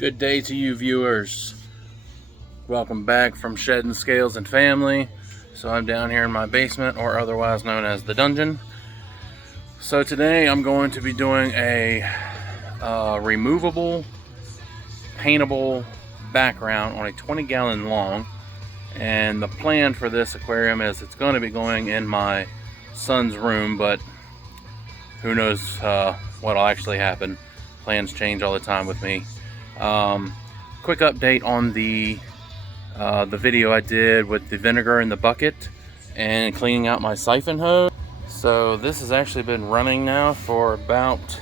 Good day to you viewers. Welcome back from Shedding Scales and Family. So I'm down here in my basement, or otherwise known as the dungeon. So today I'm going to be doing a removable, paintable background on a 20-gallon long. And the plan for this aquarium is it's going to be going in my son's room, but who knows what'll actually happen. Plans change all the time with me. Quick update on the video I did with the vinegar in the bucket and cleaning out my siphon hose. So this has actually been running now for about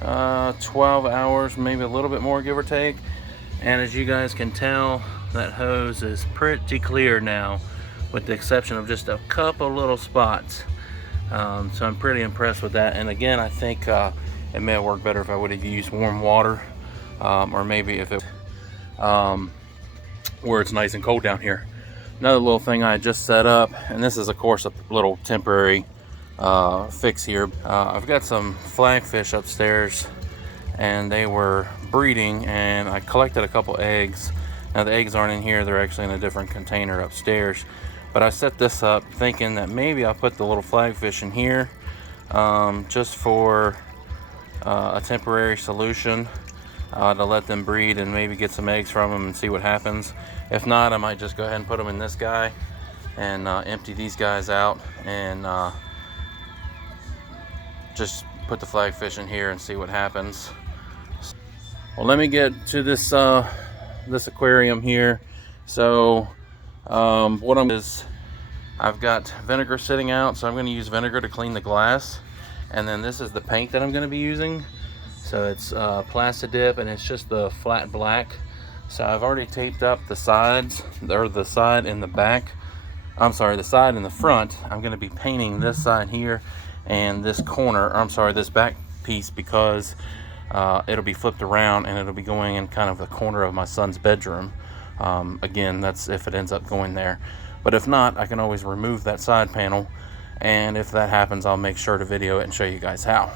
12 hours, maybe a little bit more, give or take. And as you guys can tell, that hose is pretty clear now, with the exception of just a couple little spots. So I'm pretty impressed with that. And again, I think it may have worked better if I would have used warm water, or maybe if it where it's nice and cold down here. Another little thing I just set up, and this is of course a little temporary fix here. I've got some flagfish upstairs and they were breeding, and I collected a couple eggs. Now the eggs aren't in here, they're actually in a different container upstairs. But I set this up thinking that maybe I'll put the little flagfish in here just for a temporary solution to let them breed and maybe get some eggs from them and see what happens. If not, I might just go ahead and put them in this guy and empty these guys out and just put the flagfish in here and see what happens. Well, let me get to this this aquarium here. So what I've got vinegar sitting out, so I'm going to use vinegar to clean the glass, and then this is the paint that I'm going to be using. So it's Plastidip, and it's just the flat black. So I've already taped up the sides, or the side in the back. I'm sorry, the side in the front. I'm going to be painting this side here and this corner, I'm sorry, this back piece, because it'll be flipped around and it'll be going in kind of the corner of my son's bedroom. Again, that's if it ends up going there. But if not, I can always remove that side panel, and if that happens, I'll make sure to video it and show you guys how.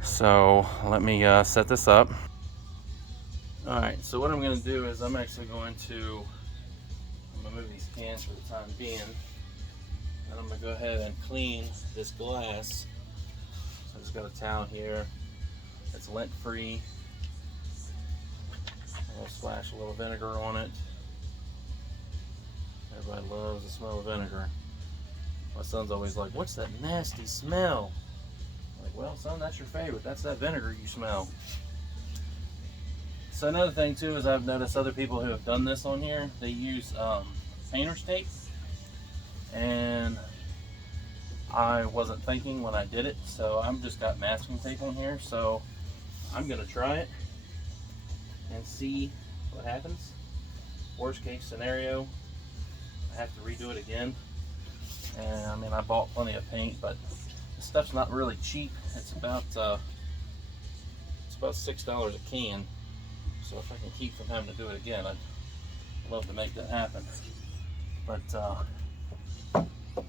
So let me set this up. Alright, so what I'm going to do is I'm going to move these cans for the time being, and I'm going to go ahead and clean this glass. So I just got a towel here. It's lint free. I'll splash a little vinegar on it. Everybody loves the smell of vinegar. My son's always like, "What's that nasty smell?" I'm like, well, son, that's your favorite. That's that vinegar you smell. So another thing too is I've noticed other people who have done this on here, they use painter's tape, and I wasn't thinking when I did it, so I'm just got masking tape on here. So I'm gonna try it and see what happens. Worst case scenario, I have to redo it again. And I mean, I bought plenty of paint, but this stuff's not really cheap. It's about $6 a can. So if I can keep from having to do it again, I'd love to make that happen. But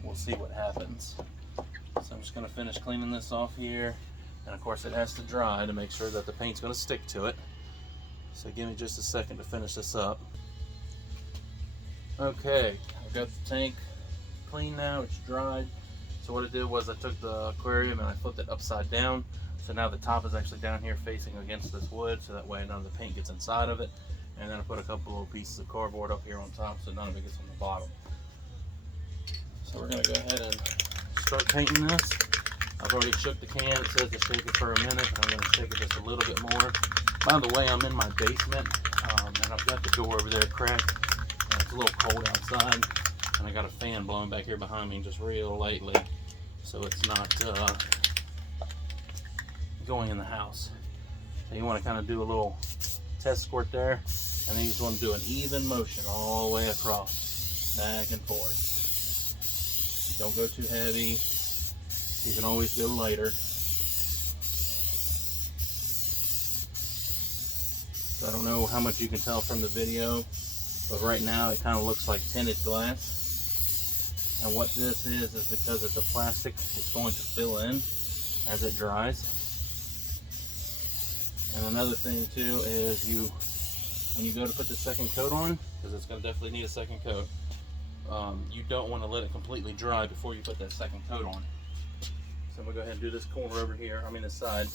we'll see what happens. So I'm just going to finish cleaning this off here, and of course it has to dry to make sure that the paint's going to stick to it. So give me just a second to finish this up. Okay, I've got the tank clean now, it's dried. So what I did was I took the aquarium and I flipped it upside down. So now the top is actually down here facing against this wood, so that way none of the paint gets inside of it. And then I put a couple little pieces of cardboard up here on top so none of it gets on the bottom. So we're going to go ahead and start painting this. I've already shook the can. It says to shake it for a minute. I'm going to shake it just a little bit more. By the way, I'm in my basement, and I've got the door over there cracked. It's a little cold outside, and I got a fan blowing back here behind me just real lightly, so it's not going in the house. So you want to kind of do a little test squirt there, and then you just want to do an even motion all the way across, back and forth. Don't go too heavy. You can always go lighter. So I don't know how much you can tell from the video, but right now it kind of looks like tinted glass. And what this is because it's a plastic, it's going to fill in as it dries. And another thing too is when you go to put the second coat on, because it's going to definitely need a second coat, you don't want to let it completely dry before you put that second coat on. So I'm going to go ahead and do this corner over here, this side.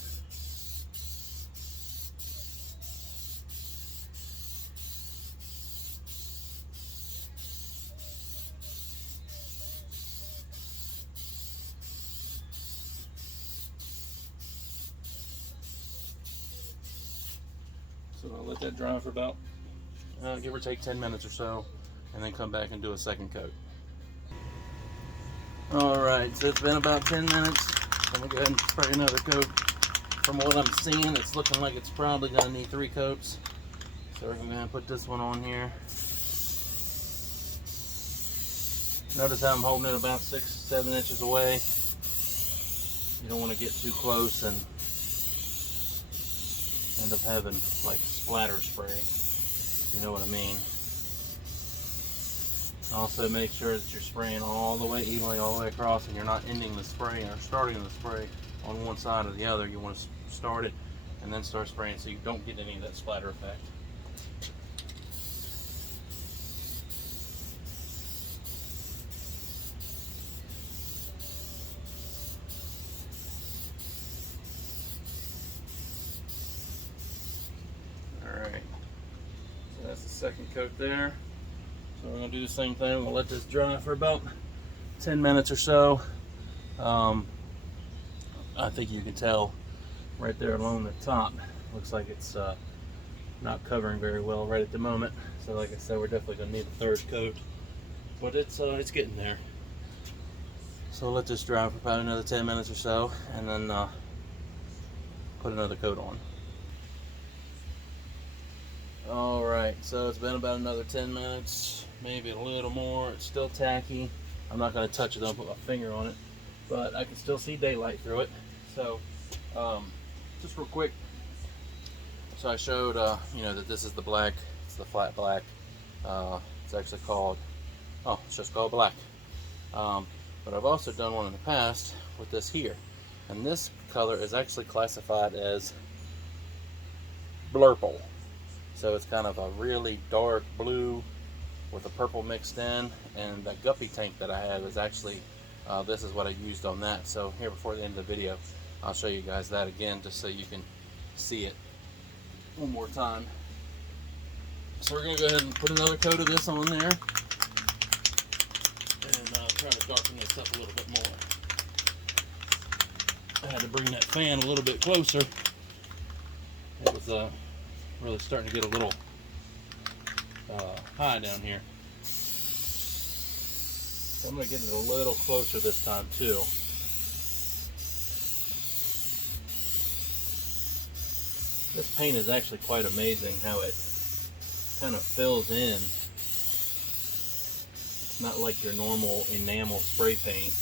So I'll let that dry for about, give or take 10 minutes or so, and then come back and do a second coat. Alright, so it's been about 10 minutes. I'm going to go ahead and spray another coat. From what I'm seeing, it's looking like it's probably going to need 3 coats. So we're going to put this one on here. Notice how I'm holding it about 6-7 inches away. You don't want to get too close and end up having like splatter spray, if you know what I mean. Also make sure that you're spraying all the way evenly, all the way across, and you're not ending the spray or starting the spray on one side or the other. You want to start it and then start spraying so you don't get any of that splatter effect. Alright, so that's the second coat there. So we're going to do the same thing. We're going to let this dry for about 10 minutes or so. I think you can tell right there along the top, looks like it's not covering very well right at the moment. So like I said, we're definitely going to need a third coat, but it's getting there. So we'll let this dry for probably another 10 minutes or so, and then put another coat on. Alright, so it's been about another 10 minutes, maybe a little more. It's still tacky. I'm not going to touch it, I'll put my finger on it, but I can still see daylight through it. So, just real quick, so I showed, that this is the black, it's the flat black. It's actually called, it's just called black. But I've also done one in the past with this here. And this color is actually classified as Blurple. So it's kind of a really dark blue with a purple mixed in, and that guppy tank that I had is actually, this is what I used on that. So here before the end of the video, I'll show you guys that again just so you can see it one more time. So we're going to go ahead and put another coat of this on there, and try to darken this up a little bit more. I had to bring that fan a little bit closer. It was really starting to get a little high down here. So I'm going to get it a little closer this time too. This paint is actually quite amazing how it kind of fills in. It's not like your normal enamel spray paint,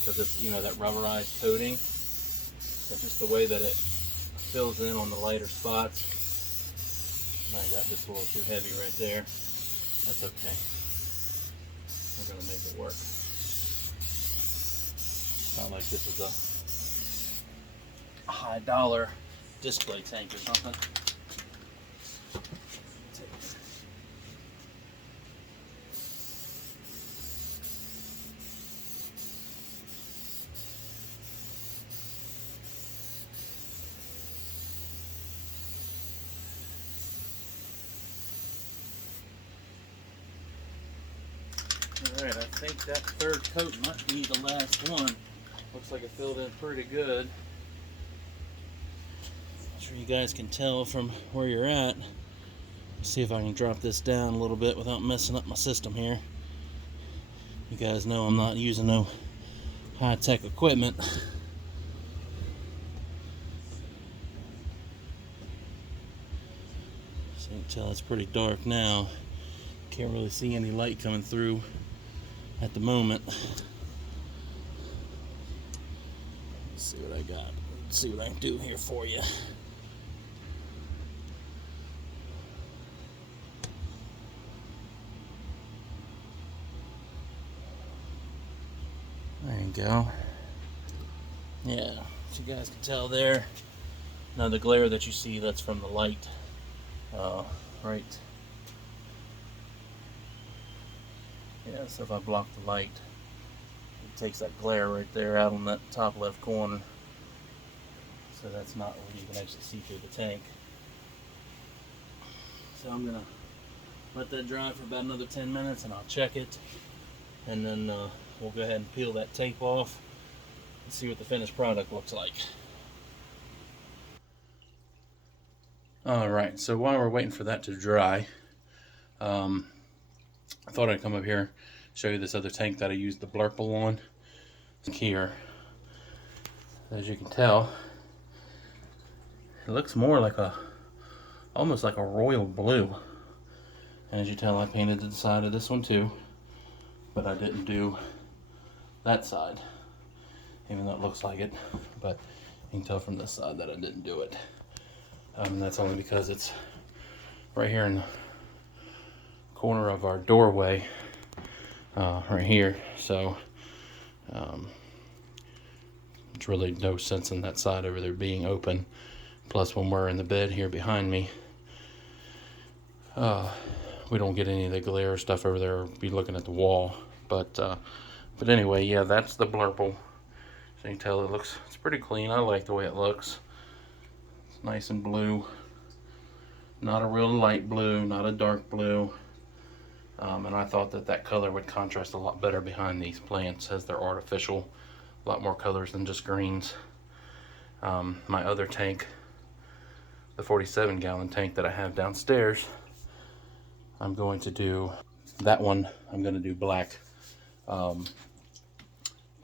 because it's, that rubberized coating. It's just the way that it fills in on the lighter spots. I got this a little too heavy right there. That's okay. We're going to make it work. It's not like this is a high dollar display tank or something. Alright, I think that third coat might be the last one. Looks like it filled in pretty good. I'm sure you guys can tell from where you're at. Let's see if I can drop this down a little bit without messing up my system here. You guys know I'm not using no high-tech equipment. So you can tell it's pretty dark now. Can't really see any light coming through at the moment. Let's see what I got. Let's see what I can do here for you. There you go. Yeah, as you guys can tell there, Now the glare that you see, that's from the light, right. Yeah, so if I block the light, it takes that glare right there out on that top left corner. So that's not what you can actually see through the tank. So I'm gonna let that dry for about another 10 minutes and I'll check it. And then we'll go ahead and peel that tape off and see what the finished product looks like. Alright, so while we're waiting for that to dry, I thought I'd come up here show you this other tank that I used the Blurple on. Here, as you can tell, it looks more like almost like a royal blue. And as you tell, I painted the side of this one too, but I didn't do that side, even though it looks like it. But you can tell from this side that I didn't do it. And that's only because it's right here in the corner of our doorway, right here. So there's really no sense in that side over there being open. Plus, when we're in the bed here behind me, we don't get any of the glare stuff over there. Be looking at the wall. But anyway, yeah, that's the Blurple. So you can tell it's pretty clean. I like the way it looks. It's nice and blue. Not a real light blue, not a dark blue. And I thought that color would contrast a lot better behind these plants as they're artificial. A lot more colors than just greens. My other tank, the 47-gallon tank that I have downstairs, I'm going to do that one. I'm going to do black.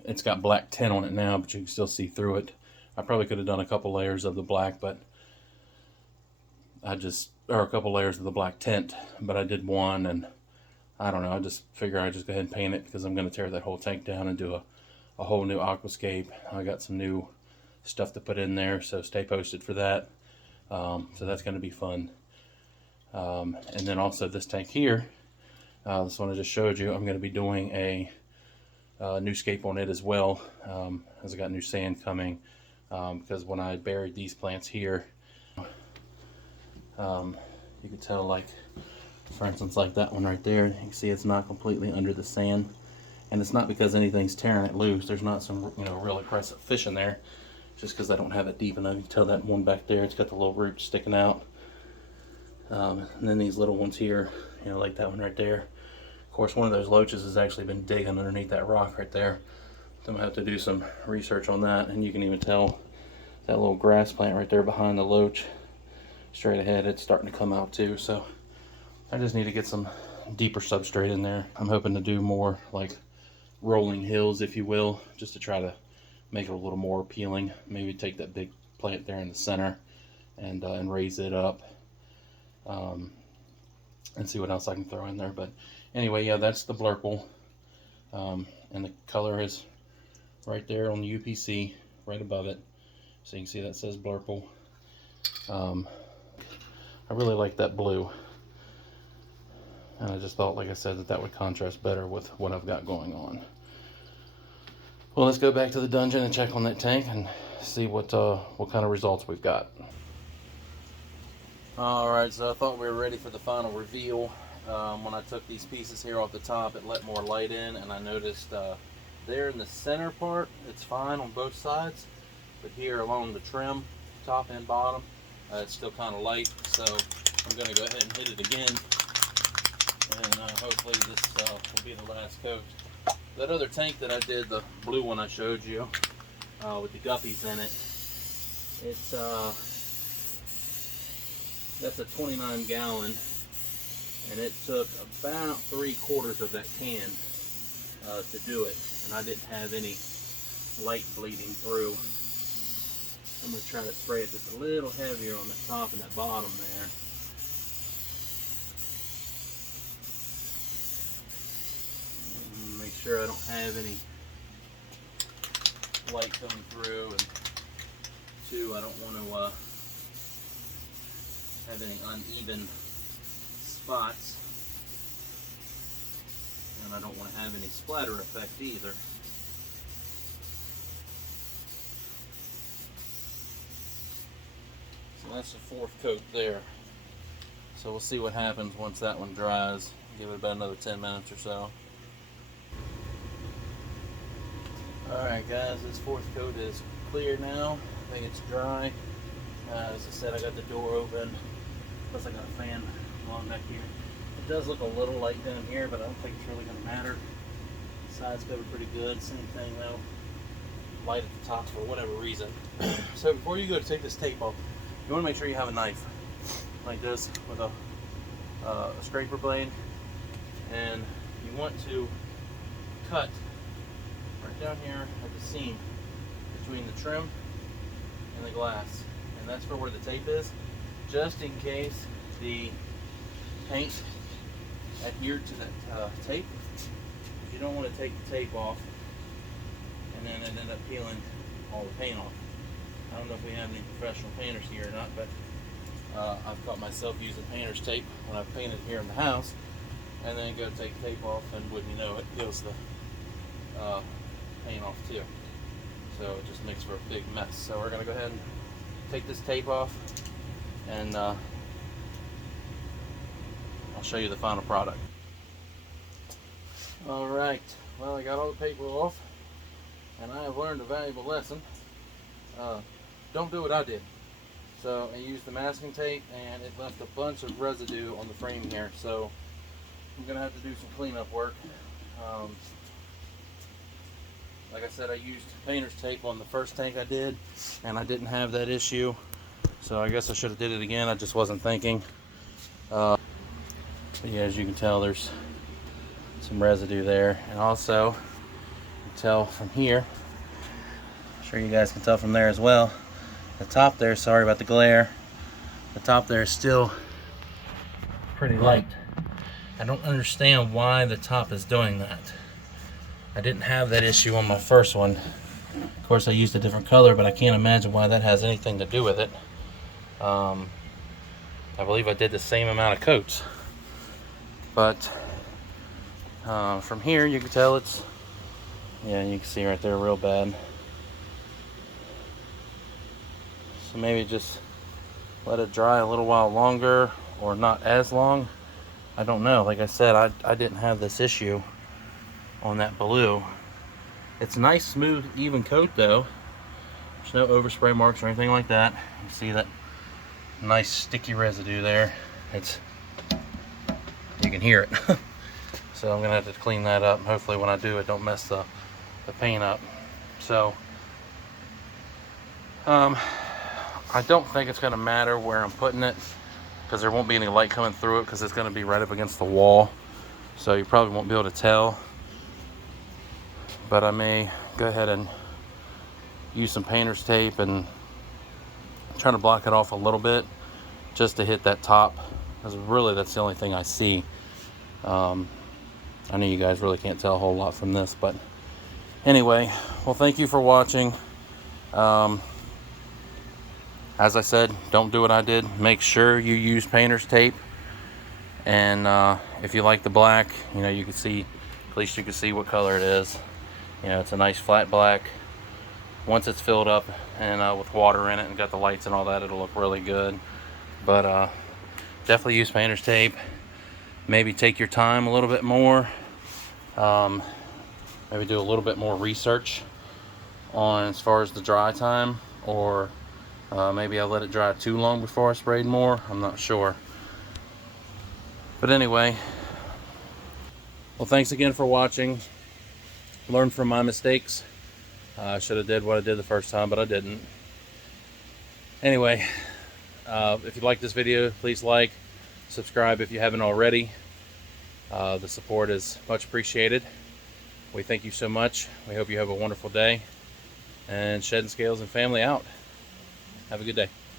It's got black tint on it now, but you can still see through it. I probably could have done a couple layers of the black, but or a couple layers of the black tint, but I did one, and I don't know, I just figure I just go ahead and paint it because I'm going to tear that whole tank down and do a whole new aquascape. I got some new stuff to put in there, so stay posted for that. So that's going to be fun. And then also this tank here, this one I just showed you, I'm going to be doing a new scape on it as well, as I got new sand coming, because when I buried these plants here, you can tell, like, for instance, like that one right there, you can see it's not completely under the sand, and it's not because anything's tearing it loose. There's not some, real aggressive fish in there, just because I don't have it deep enough. You can tell that one back there, it's got the little roots sticking out. And then these little ones here, like that one right there. Of course, one of those loaches has actually been digging underneath that rock right there. So I'm gonna have to do some research on that, and you can even tell that little grass plant right there behind the loach, straight ahead, it's starting to come out too. So I just need to get some deeper substrate in there. I'm hoping to do more like rolling hills, if you will, just to try to make it a little more appealing. Maybe take that big plant there in the center and raise it up, and see what else I can throw in there. But anyway, yeah, that's the Blurple, and the color is right there on the UPC, right above it. So you can see that says Blurple. I really like that blue, and I just thought, like I said, that would contrast better with what I've got going on. Well, let's go back to the dungeon and check on that tank and see what kind of results we've got. Alright, so I thought we were ready for the final reveal. When I took these pieces here off the top, it let more light in, and I noticed there in the center part, it's fine on both sides, but here along the trim, top and bottom, it's still kind of light. So I'm going to go ahead and hit it again, and hopefully this will be the last coat. That other tank that I did, the blue one I showed you, with the guppies in it, it's that's a 29-gallon, and it took about 3/4 of that can to do it, and I didn't have any light bleeding through. I'm going to try to spray it just a little heavier on the top and that bottom there. And make sure I don't have any light coming through, and two, I don't want to have any uneven spots, and I don't want to have any splatter effect either. That's the fourth coat there. So we'll see what happens once that one dries. Give it about another 10 minutes or so. Alright guys, this fourth coat is clear now. I think it's dry. As I said, I got the door open. Plus I got a fan along back here. It does look a little light down here, but I don't think it's really going to matter. The sides cover pretty good. Same thing though. Light at the top for whatever reason. So before you go to take this tape off, you want to make sure you have a knife like this with a scraper blade, and you want to cut right down here at the seam between the trim and the glass, and that's for where the tape is, just in case the paint adhered to that tape. You don't want to take the tape off and then it end up peeling all the paint off. I don't know if we have any professional painters here or not, but I've caught myself using painter's tape when I've painted here in the house, and then go take the tape off, and wouldn't you know it, peels the paint off too. So it just makes for a big mess. So we're going to go ahead and take this tape off, and I'll show you the final product. Alright, well, I got all the paper off, and I have learned a valuable lesson. Don't do what I did. So I used the masking tape, and it left a bunch of residue on the frame here. So I'm going to have to do some cleanup work. Like I said, I used painter's tape on the first tank I did, and I didn't have that issue. So I guess I should have did it again. I just wasn't thinking. But yeah, as you can tell, there's some residue there. And also, you can tell from here, I'm sure you guys can tell from there as well, the top there, sorry about the glare, the top there is still pretty light. I don't understand why the top is doing that. I didn't have that issue on my first one. Of course, I used a different color, but I can't imagine why that has anything to do with it. I believe I did the same amount of coats. But from here, you can tell it's, yeah, you can see right there real bad. So maybe just let it dry a little while longer, or not as long. I don't know. Like I said, I didn't have this issue on that blue. It's a nice, smooth, even coat though. There's no overspray marks or anything like that. You see that nice sticky residue there. You can hear it. So I'm gonna have to clean that up. Hopefully when I do it, don't mess the paint up. So I don't think it's gonna matter where I'm putting it, because there won't be any light coming through it, because it's gonna be right up against the wall. So you probably won't be able to tell. But I may go ahead and use some painter's tape and try to block it off a little bit, just to hit that top, because really that's the only thing I see. I know you guys really can't tell a whole lot from this, but anyway, well, thank you for watching. As I said, don't do what I did. Make sure you use painter's tape, and if you like the black, you know, you can see, at least you can see what color it is. You know, it's a nice flat black. Once it's filled up and with water in it and got the lights and all that, it'll look really good. But definitely use painter's tape. Maybe take your time a little bit more. Maybe do a little bit more research on as far as the dry time, or maybe I let it dry too long before I sprayed more. I'm not sure. But anyway, well, thanks again for watching. Learn from my mistakes. I should have did what I did the first time, but I didn't. Anyway, if you like this video, please like, subscribe if you haven't already. The support is much appreciated. We thank you so much. We hope you have a wonderful day. And Shedding Scales and family out. Have a good day.